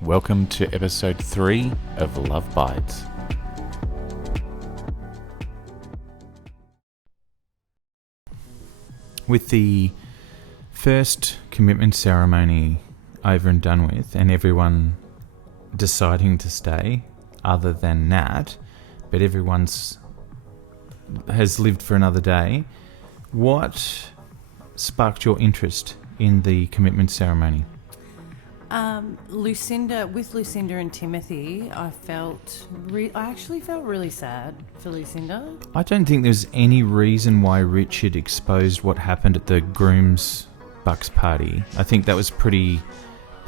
Welcome to episode 3 of Love Bites. With the first commitment ceremony over and done with, and everyone deciding to stay, other than Nat, but everyone's has lived for another day, what sparked your interest in the commitment ceremony? Lucinda and Timothy, I actually felt really sad for Lucinda. I don't think there's any reason why Richard exposed what happened at the groom's bucks party. I think that was pretty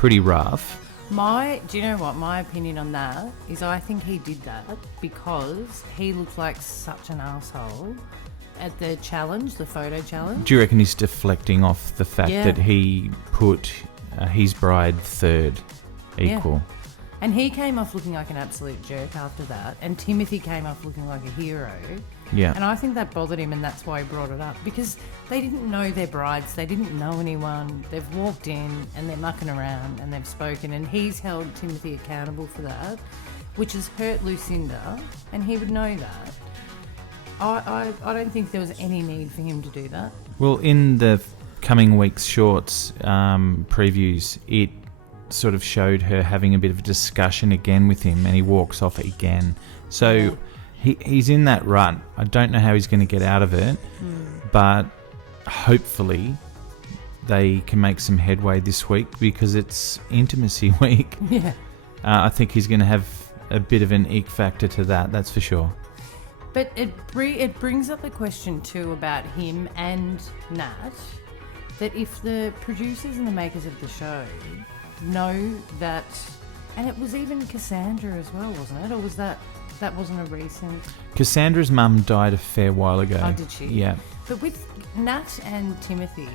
rough. Do you know what my opinion on that is? I think he did that because he looked like such an asshole at the challenge, the photo challenge. Do you reckon he's deflecting off the fact that he put his bride third equal? Yeah. And he came off looking like an absolute jerk after that, and Timothy came off looking like a hero. Yeah. And I think that bothered him, and that's why he brought it up, because they didn't know their brides, they didn't know anyone, they've walked in and they're mucking around and they've spoken, and he's held Timothy accountable for that, which has hurt Lucinda, and he would know that. I don't think there was any need for him to do that. Well, in the coming week's shorts previews, it sort of showed her having a bit of a discussion again with him, and he walks off again. So he's in that rut. I don't know how he's going to get out of it, but hopefully they can make some headway this week because it's intimacy week. Yeah. I think he's going to have a bit of an ick factor to that, that's for sure. But it brings up the question too about him and Nat, that if the producers and the makers of the show know that, and it was even Cassandra as well, wasn't it? Or was that wasn't a recent... Cassandra's mum died a fair while ago. Oh, did she? Yeah. But with Nat and Timothy,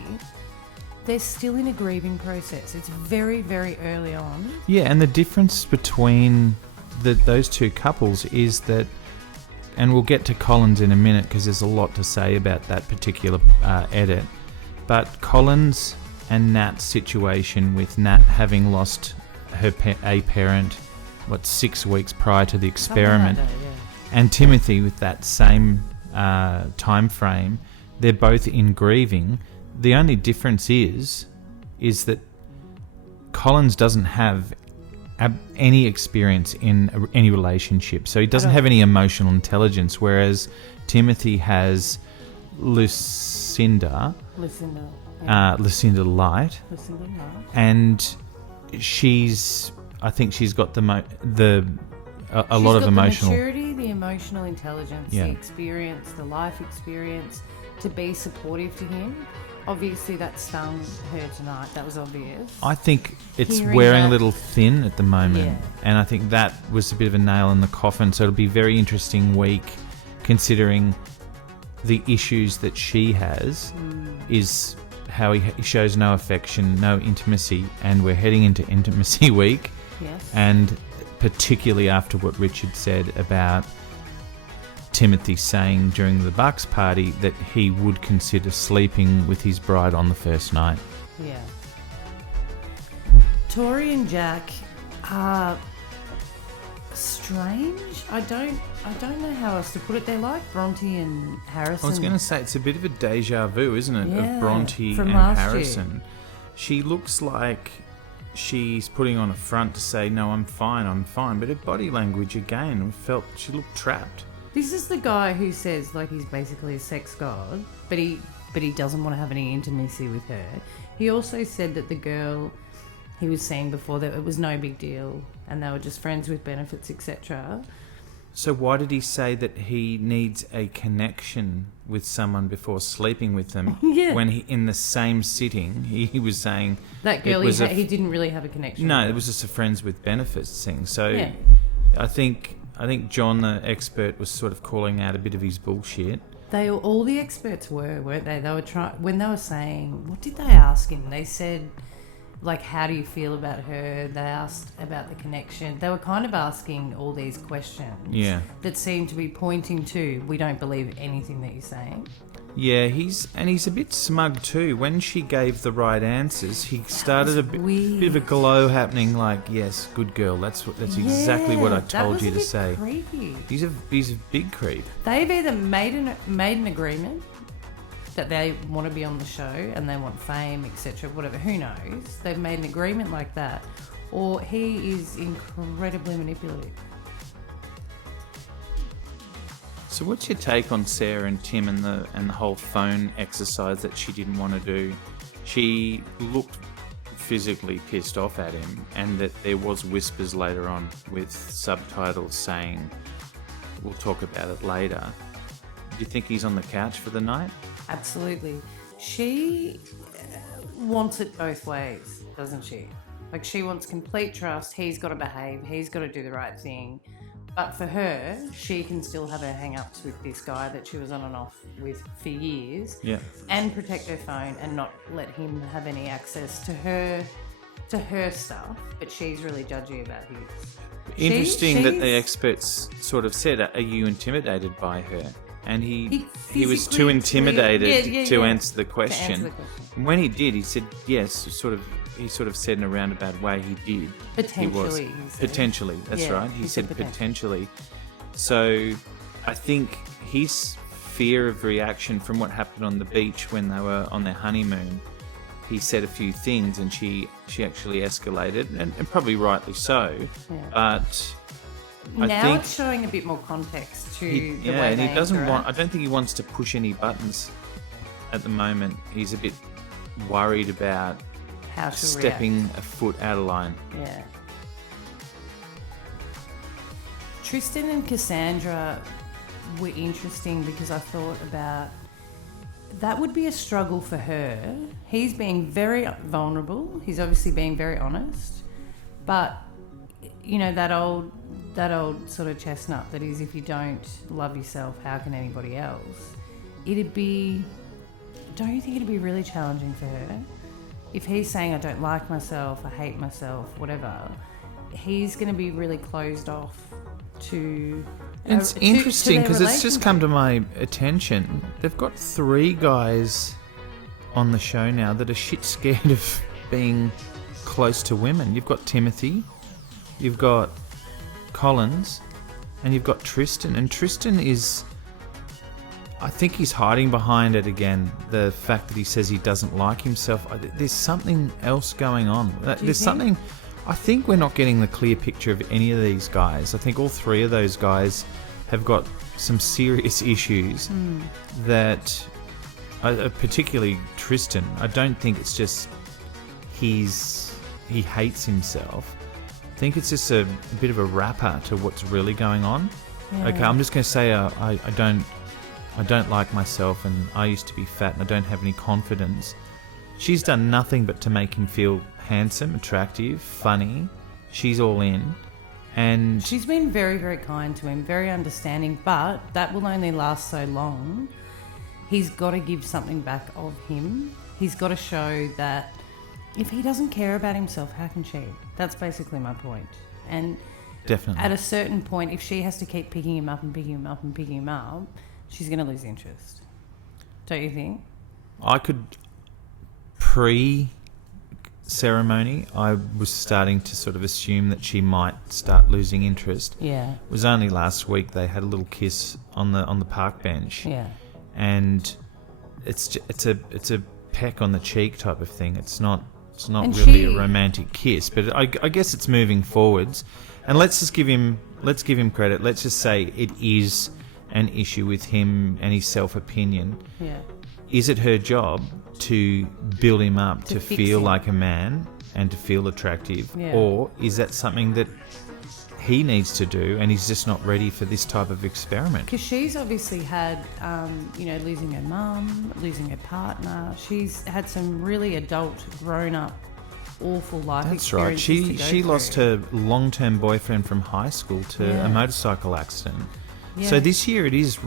they're still in a grieving process. It's very, very early on. Yeah, and the difference between those two couples is that, and we'll get to Collins in a minute because there's a lot to say about that particular edit, but Collins and Nat's situation, with Nat having lost a parent, 6 weeks prior to the experiment, Something like that, yeah. and Timothy with that same time frame, they're both in grieving. The only difference is that Collins doesn't have any experience in any relationship, so he doesn't have any emotional intelligence, whereas Timothy has Lucinda Light, and I think she's got a lot of emotional maturity, the emotional intelligence, the experience, the life experience to be supportive to him. Obviously, that stung her tonight. That was obvious. I think it's wearing a little thin at the moment, and I think that was a bit of a nail in the coffin. So it'll be a very interesting week, considering the issues that she has, is how he shows no affection, no intimacy, and we're heading into intimacy week. Yes. And particularly after what Richard said about Timothy saying during the Bucks party that he would consider sleeping with his bride on the first night. Yeah. Tori and Jack are strange. I don't know how else to put it. They're like Bronte and Harrison. I was going to say, it's a bit of a deja vu, isn't it, of Bronte and Harrison. Year. She looks like she's putting on a front to say, no, I'm fine, but her body language again, she looked trapped. This is the guy who says like he's basically a sex god, but he doesn't want to have any intimacy with her. He also said that the girl he was seeing before, that it was no big deal and they were just friends with benefits, etc. So why did he say that he needs a connection with someone before sleeping with them? Yeah. When he, in the same sitting, he was saying that girl he didn't really have a connection. No, with. It was just a friends with benefits thing. So I think John, the expert, was sort of calling out a bit of his bullshit. All the experts weren't they? They were when they were saying, what did they ask him? They said, like, how do you feel about her? They asked about the connection. They were kind of asking all these questions that seemed to be pointing to, we don't believe anything that you're saying. Yeah, he's a bit smug too. When she gave the right answers, he started a bit of a glow happening. Like, yes, good girl. That's exactly what I told you to say. Creepy. He's a big creep. They've either made an agreement that they want to be on the show and they want fame, etc. Whatever. Who knows? They've made an agreement like that, or he is incredibly manipulative. So what's your take on Sarah and Tim and the whole phone exercise that she didn't want to do? She looked physically pissed off at him, and that there was whispers later on with subtitles saying, "We'll talk about it later." Do you think he's on the couch for the night? Absolutely. She wants it both ways, doesn't she? Like, she wants complete trust. He's got to behave. He's got to do the right thing. But for her, she can still have her hang-ups with this guy that she was on and off with for years, and protect her phone and not let him have any access to her stuff. But she's really judgy about his. Interesting that the experts sort of said, "Are you intimidated by her?" And he was too intimidated to answer the question. And when he did, he said yes. He sort of said in a roundabout way he did. Potentially. Potentially, that's right. He said potentially. So I think his fear of reaction from what happened on the beach when they were on their honeymoon, he said a few things and she actually escalated, and probably rightly so. Yeah. But I think it's showing a bit more context to the way and he doesn't interact. I don't think he wants to push any buttons at the moment. He's a bit worried about how she'll stepping react. a foot out of line. Yeah. Tristan and Cassandra were interesting because I thought about that would be a struggle for her. He's being very vulnerable. He's obviously being very honest. But, you know, that old sort of chestnut that is, if you don't love yourself, how can anybody else? Don't you think it'd be really challenging for her? If he's saying, I don't like myself, I hate myself, whatever, he's going to be really closed off to... It's interesting because it's just come to my attention. They've got 3 guys on the show now that are shit scared of being close to women. You've got Timothy, you've got Collins, and you've got Tristan. And Tristan is... I think he's hiding behind it again, the fact that he says he doesn't like himself. There's something else going on. There's something... I think we're not getting the clear picture of any of these guys. I think all 3 of those guys have got some serious issues that... particularly Tristan. I don't think it's just he hates himself. I think it's just a bit of a wrapper to what's really going on. Yeah. Okay, I'm just going to say I don't like myself, and I used to be fat and I don't have any confidence. She's done nothing but to make him feel handsome, attractive, funny. She's all in. And she's been very, very kind to him, very understanding, but that will only last so long. He's got to give something back of him. He's got to show that if he doesn't care about himself, how can she? That's basically my point. And definitely, at a certain point, if she has to keep picking him up and picking him up and picking him up, she's going to lose interest. Don't you think? I could... Pre-ceremony, I was starting to sort of assume that she might start losing interest. Yeah. It was only last week they had a little kiss on the park bench. Yeah. And it's a peck on the cheek type of thing. It's not and really a romantic kiss, but I guess it's moving forwards. And let's give him credit. Let's just say it is an issue with him and his self-opinion. Yeah. Is it her job to build him up to feel him. like a man and to feel attractive? Yeah. Or is that something that he needs to do and he's just not ready for this type of experiment? Because she's obviously had, losing her mum, losing her partner. She's had some really adult, grown-up, awful life experiences. That's right. She lost her long-term boyfriend from high school to a motorcycle accident. Yeah. So this year it's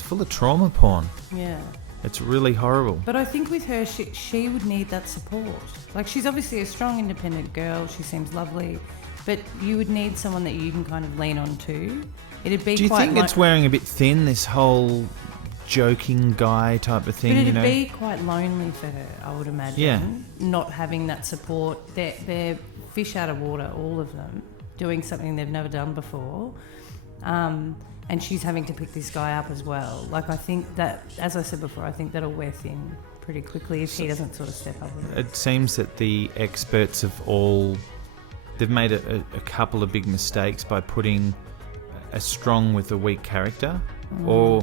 full of trauma porn. Yeah. It's really horrible. But I think with her, she would need that support. Like, she's obviously a strong, independent girl. She seems lovely. But you would need someone that you can kind of lean on to. It'd be Do you think it's wearing a bit thin, this whole joking guy type of thing. But it'd you know, be quite lonely for her, I would imagine. Yeah. Not having that support. They're fish out of water, all of them, doing something they've never done before. And she's having to pick this guy up as well. Like, I think that, as I said before, I think that'll wear thin pretty quickly if he doesn't sort of step up with it. it seems that the experts have all... They've made a couple of big mistakes by putting a strong with a weak character, or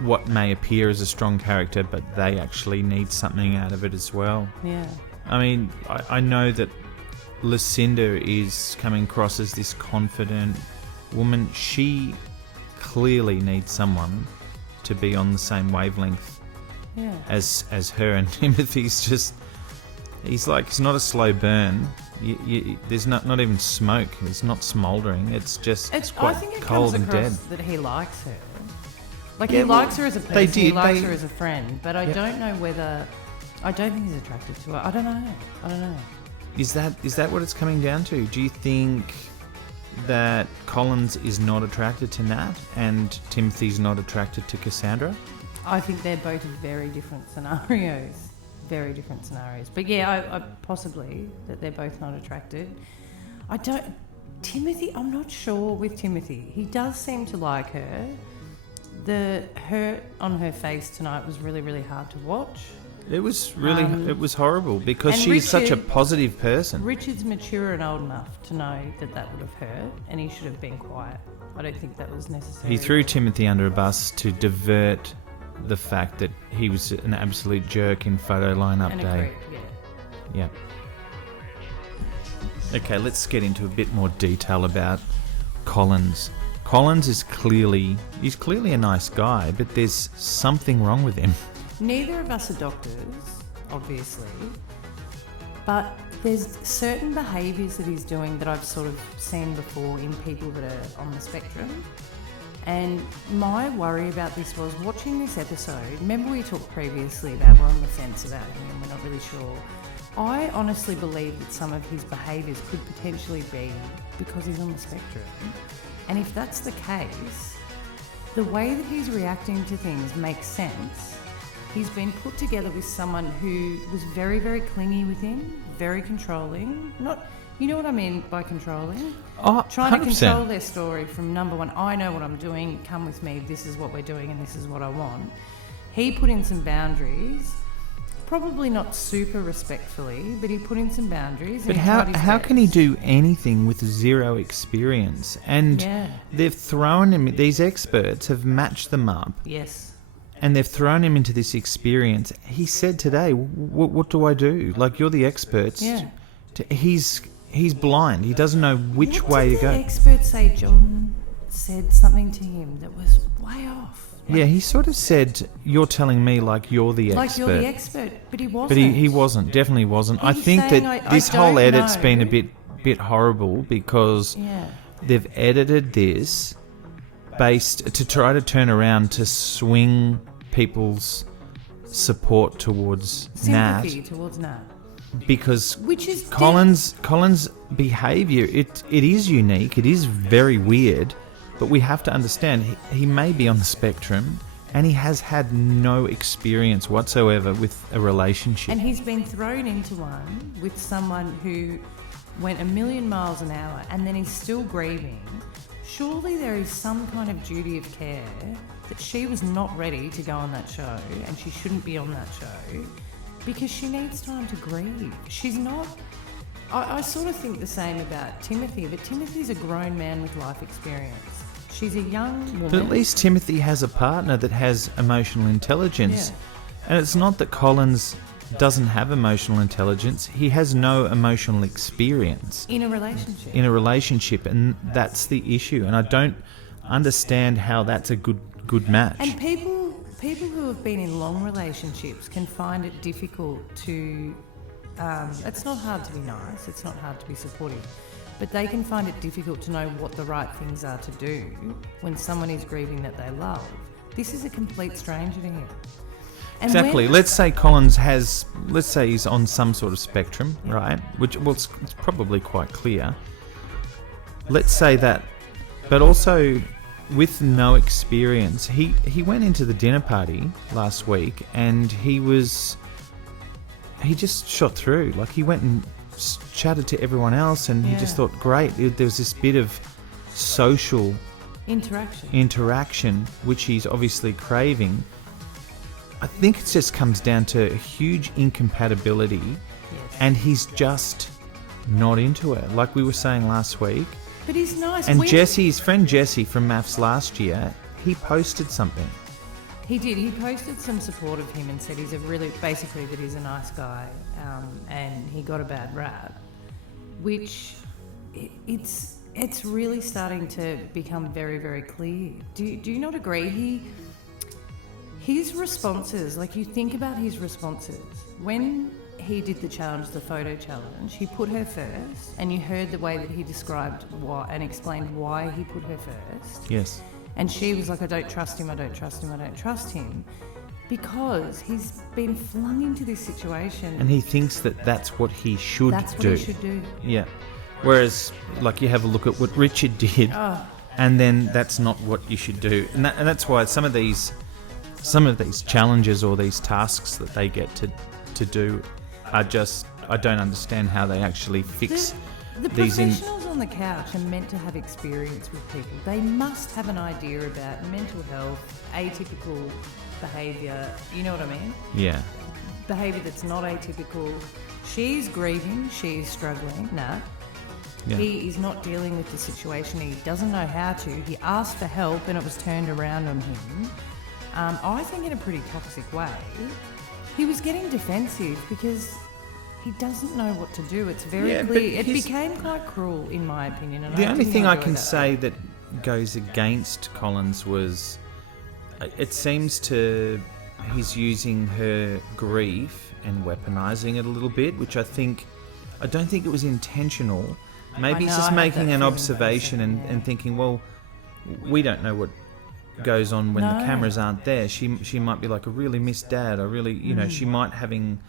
what may appear as a strong character, but they actually need something out of it as well. Yeah. I mean, I know that Lucinda is coming across as this confident woman. She clearly needs someone to be on the same wavelength Yeah. as her, and Timothy's just... He's not a slow burn. There's not even smoke. It's not smouldering. It's just I quite think it cold comes and dead. across that he likes her. Like, Yeah, he well, likes her as a person. they He did, likes they- her as a friend. But I don't know whether... I don't think he's attracted to her. I don't know. Is that what it's coming down to? Do you think that Collins is not attracted to Nat and Timothy's not attracted to Cassandra? I think they're both very different scenarios. Very different scenarios. But yeah, I possibly that they're both not attracted. Timothy, I'm not sure with Timothy. He does seem to like her. The hurt on her face tonight was really, really hard to watch. It was really it was horrible because and she's such a Richard- positive person. Richard's mature and old enough to know that that would have hurt, and he should have been quiet. I don't think that was necessary. He threw Timothy under a bus to divert the fact that he was an absolute jerk in photo lineup and day. agreed, yeah. Yeah. Okay, let's get into a bit more detail about Collins. Collins is clearly a nice guy, but there's something wrong with him. Neither of us are doctors, obviously, but there's certain behaviours that he's doing that I've sort of seen before in people that are on the spectrum. And my worry about this was watching this episode. Remember we talked previously about we're on the fence about him and we're not really sure. I honestly believe that some of his behaviours could potentially be because he's on the spectrum. And if that's the case, the way that he's reacting to things makes sense. He's been put together with someone who was very, very clingy with him, very controlling. Not, you know what I mean by controlling? Oh, Trying to 100%. control their story from number one, I know what I'm doing, come with me, this is what we're doing and this is what I want. He put in some boundaries, probably not super respectfully, but he put in some boundaries. But and he tried his how can he best. do anything with zero experience? And Yeah. they've thrown him, these experts have matched them up, Yes. and they've thrown him into this experience. He said today, what do I do? Like, you're the experts. Yeah. He's blind. He doesn't know which What way did to go. the experts say John said something to him that was way off? Yeah, he sort of said, you're telling me like you're the expert. Like you're the expert, but he wasn't. But he wasn't, definitely wasn't. I He's think saying, that I this whole don't edit's know. been a bit horrible because Yeah. they've edited this based to try to turn around to swing people's support towards Sympathy Nat, towards Nat. because Which is Collins' behaviour, it is unique, it is very weird, but we have to understand he may be on the spectrum and he has had no experience whatsoever with a relationship. And he's been thrown into one with someone who went a million miles an hour and then he's still grieving. Surely there is some kind of duty of care that she was not ready to go on that show and she shouldn't be on that show because she needs time to grieve. She's not... I sort of think the same about Timothy, but Timothy's a grown man with life experience. She's a young woman. But at least Timothy has a partner that has emotional intelligence. Yeah. And it's not that Collins doesn't have emotional intelligence. He has no emotional experience In a relationship. in a relationship, and that's the issue. And I don't understand how that's a good match. And people who have been in long relationships can find it difficult to... it's not hard to be nice, it's not hard to be supportive, but they can find it difficult to know what the right things are to do when someone is grieving that they love. This is a complete stranger to him. And Exactly. when- Let's say let's say he's on some sort of spectrum, right? Which, well, it's probably quite clear. Let's say that. But also, with no experience, he went into the dinner party last week and he just shot through. Like, he went and chatted to everyone else, and he just thought, great, there was this bit of social interaction which he's obviously craving. I think it just comes down to a huge incompatibility, and he's just not into it, like we were saying last week. But he's nice. And his friend Jesse from Maths last year, he posted something. He did. He posted some support of him and said basically that he's a nice guy, and he got a bad rap, which it's really starting to become very, very clear. Do you not agree? His responses, like, you think about his responses when he did the challenge, the photo challenge, he put her first, and you heard the way that he described why and explained why he put her first. Yes. And she was like, I don't trust him, I don't trust him, I don't trust him. Because he's been flung into this situation. And he thinks that that's what he should do. That's what he should do. Yeah. Whereas, like, you have a look at what Richard did, and then that's not what you should do. And that's why some of these challenges or these tasks that they get to do are just, I don't understand how they actually fix the these professionals on the couch are meant to have experience with people. They must have an idea about mental health, atypical behaviour, you know what I mean? Yeah. Behaviour that's not atypical. She's grieving, she's struggling. Nah. Yeah. He is not dealing with the situation. He doesn't know how to. He asked for help and it was turned around on him. I think in a pretty toxic way. He was getting defensive because he doesn't know what to do. It's very clear. It became quite cruel, in my opinion. And the only thing I can say that goes against Collins was, it seems he's using her grief and weaponising it a little bit, which I don't think it was intentional. Maybe he's just making an observation and thinking, well, we don't know what goes on when the cameras aren't there. She might be like, I really miss Dad. I really, she might having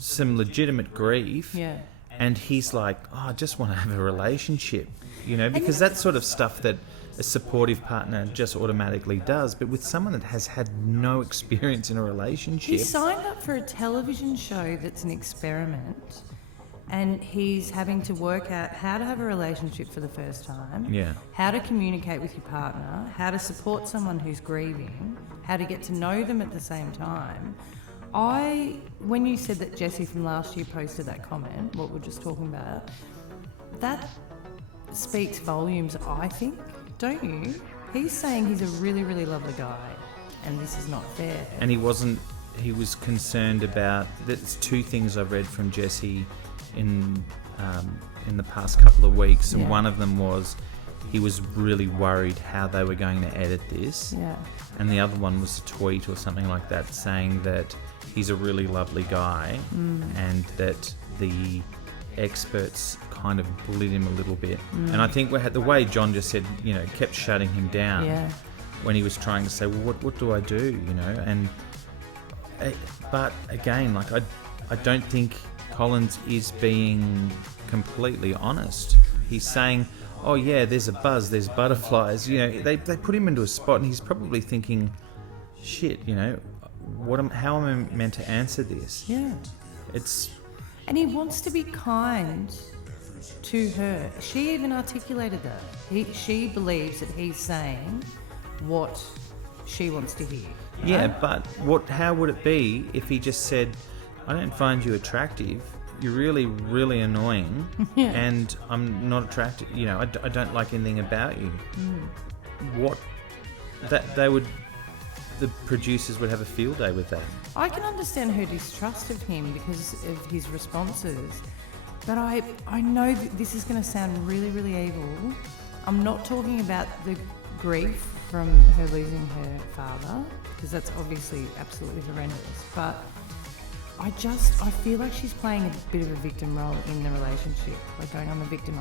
some legitimate grief. Yeah. And he's like, I just want to have a relationship, because that's sort of stuff that a supportive partner just automatically does. But with someone that has had no experience in a relationship... He signed up for a television show that's an experiment, and he's having to work out how to have a relationship for the first time, how to communicate with your partner, how to support someone who's grieving, how to get to know them at the same time. When you said that Jessie from last year posted that comment, what we're just talking about, that speaks volumes, I think, don't you? He's saying he's a really, really lovely guy, and this is not fair. And he was concerned about, there's two things I've read from Jessie in the past couple of weeks, and one of them was he was really worried how they were going to edit this, and the other one was a tweet or something like that saying that he's a really lovely guy, and that the experts kind of bullied him a little bit. And I think the way John just said, kept shutting him down when he was trying to say, well, what do I do, and but again, like, I don't think Collins is being completely honest. He's saying, oh yeah, there's a buzz, there's butterflies, they put him into a spot, and he's probably thinking, shit, how am I meant to answer this? And he wants to be kind to her. She even articulated that. She believes that he's saying what she wants to hear. Right? Yeah, but how would it be if he just said, I don't find you attractive, you're really, really annoying, and I'm not attracted, I don't like anything about you. The producers would have a field day with that. I can understand her distrust of him because of his responses, but I know that this is going to sound really, really evil. I'm not talking about the grief from her losing her father, because that's obviously absolutely horrendous, but I feel like she's playing a bit of a victim role in the relationship, like going, I'm a victim,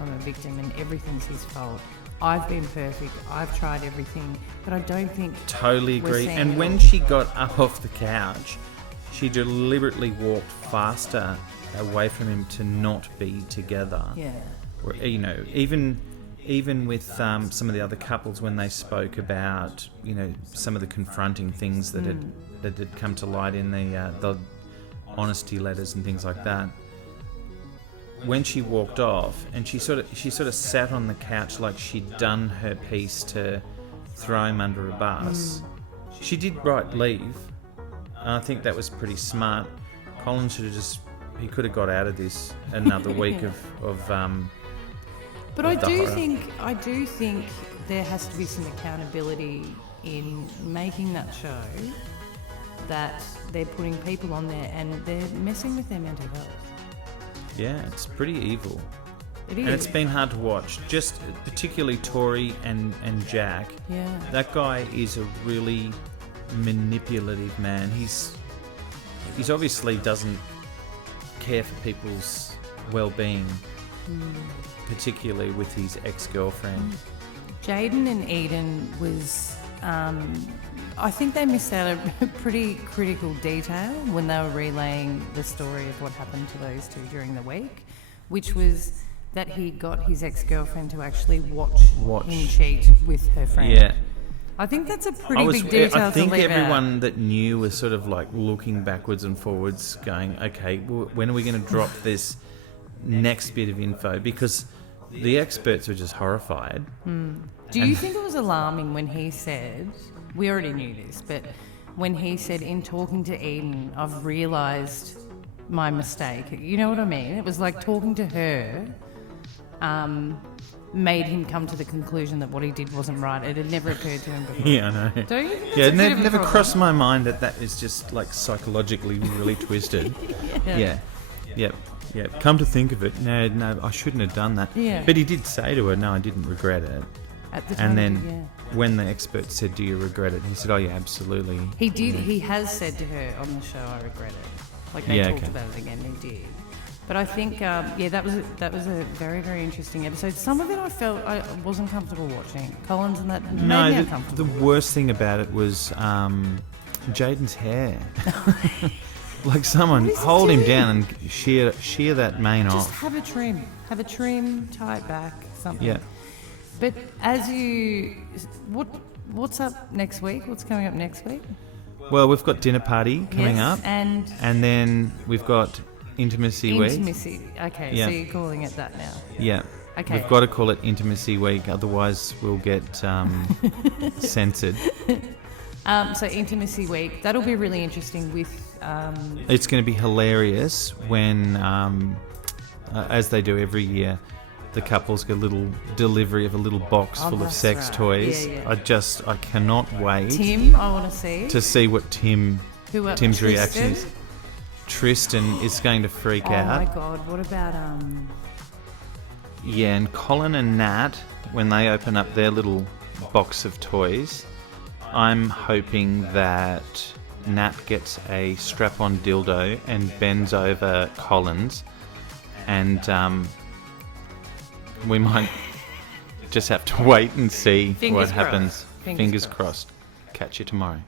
and everything's his fault. I've been perfect, I've tried everything, but I don't think... Totally agree. And when she got up off the couch, she deliberately walked faster away from him to not be together. Yeah. Or, even even with some of the other couples when they spoke about, you know, some of the confronting things that had come to light in the honesty letters and things like that. When she walked off, and she sort of sat on the couch like she'd done her piece to throw him under a bus. She did write leave, and I think that was pretty smart. Colin he could have got out of this another week of But I do think there has to be some accountability in making that show, that they're putting people on there and they're messing with their mental health. Yeah, it's pretty evil. It is. And it's been hard to watch. Just particularly Tori and Jack. Yeah. That guy is a really manipulative man. He's obviously doesn't care for people's well-being, particularly with his ex-girlfriend. Jaden and Eden was... I think they missed out a pretty critical detail when they were relaying the story of what happened to those two during the week, which was that he got his ex-girlfriend to actually watch him cheat with her friend. Yeah. I think that's a pretty big detail I think to leave everyone out. that knew was sort of like looking backwards and forwards going, okay, when are we going to drop this next bit of info? Because the experts were just horrified. Do you think it was alarming when he said, we already knew this, but when he said, in talking to Eden, I've realised my mistake. You know what I mean? It was like talking to her made him come to the conclusion that what he did wasn't right. It had never occurred to him before. Yeah, I know. Don't you think that's Yeah, a it bit of a never problem? crossed my mind that is just like psychologically really twisted. Yeah. Yep. Come to think of it, no, I shouldn't have done that. Yeah. But he did say to her, no, I didn't regret it. At the time, And then when the expert said, do you regret it? He said, oh yeah, absolutely. he did. He has said to her on the show, I regret it. Like they talked about it again. He did. But I think, that was a very, very interesting episode. Some of it I felt I wasn't comfortable watching. Collins and that made me No, uncomfortable. the worst thing about it was Jaden's hair. Like someone hold him down and shear that mane Just off. have a trim, tie it back, something. Yeah. But what's up next week? What's coming up next week? Well, we've got dinner party coming up, and then we've got intimacy week. intimacy. Okay, Yeah. so you're calling it that now. Yeah. Okay. We've got to call it intimacy week, otherwise we'll get censored. So intimacy week, that'll be really interesting with... It's going to be hilarious when, as they do every year, the couples get a little delivery of a little box full of that's sex right. toys. Yeah. I cannot wait Tim, I want to see. what Tim's Tristan? reaction is. Tristan is going to freak Oh out. my God, what about... Yeah, and Colin and Nat, when they open up their little box of toys, I'm hoping that Nat gets a strap-on dildo and bends over Colin's, and we might just have to wait and see Fingers what crossed. happens. Fingers Fingers crossed. crossed. Catch you tomorrow.